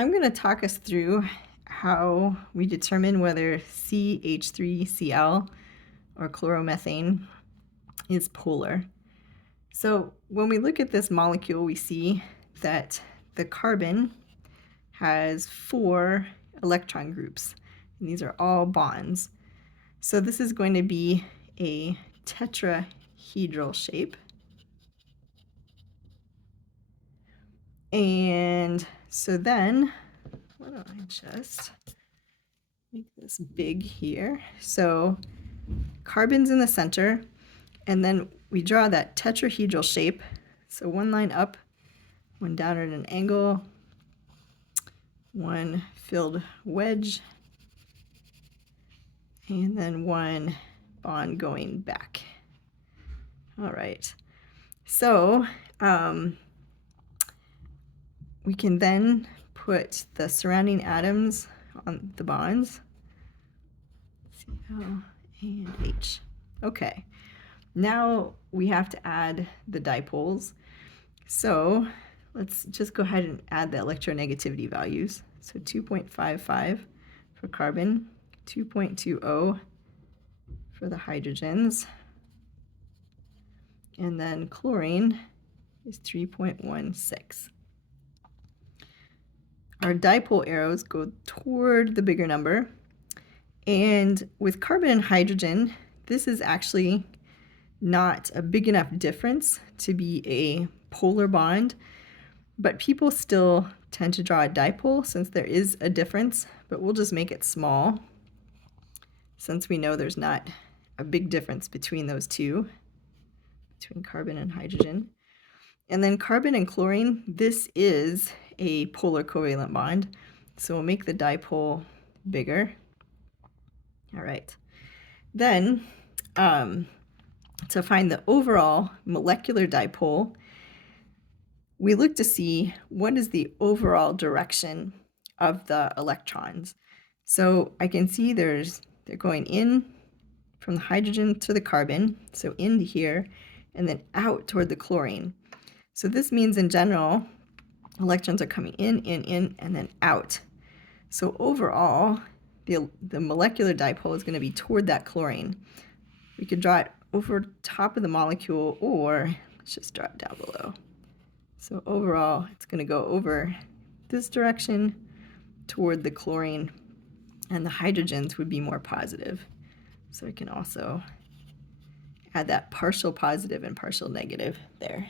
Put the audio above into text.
I'm going to talk us through how we determine whether CH3Cl or chloromethane is polar. So when we look at this molecule, we see that the carbon has 4 electron groups, and these are all bonds. So this is going to be a tetrahedral shape. And so then, why don't I just make this big here? So carbon's in the center, and then we draw that tetrahedral shape. So one line up, one down at an angle, one filled wedge, and then one bond going back. All right. So we can then put the surrounding atoms on the bonds, Cl and H. Okay, now we have to add the dipoles. So let's just go ahead and add the electronegativity values. So 2.55 for carbon, 2.20 for the hydrogens, and then chlorine is 3.16. Our dipole arrows go toward the bigger number. And with carbon and hydrogen, this is actually not a big enough difference to be a polar bond, but people still tend to draw a dipole since there is a difference, but we'll just make it small since we know there's not a big difference between those two, between carbon and hydrogen. And then carbon and chlorine, this is a polar covalent bond, so we'll make the dipole bigger. All right. Then, to find the overall molecular dipole, we look to see what is the overall direction of the electrons. So I can see they're going in from the hydrogen to the carbon, so into here, and then out toward the chlorine. So this means in general, electrons are coming in, and then out. So overall, the molecular dipole is going to be toward that chlorine. We could draw it over top of the molecule, or let's just draw it down below. So overall, it's going to go over this direction toward the chlorine, and the hydrogens would be more positive. So I can also add that partial positive and partial negative there.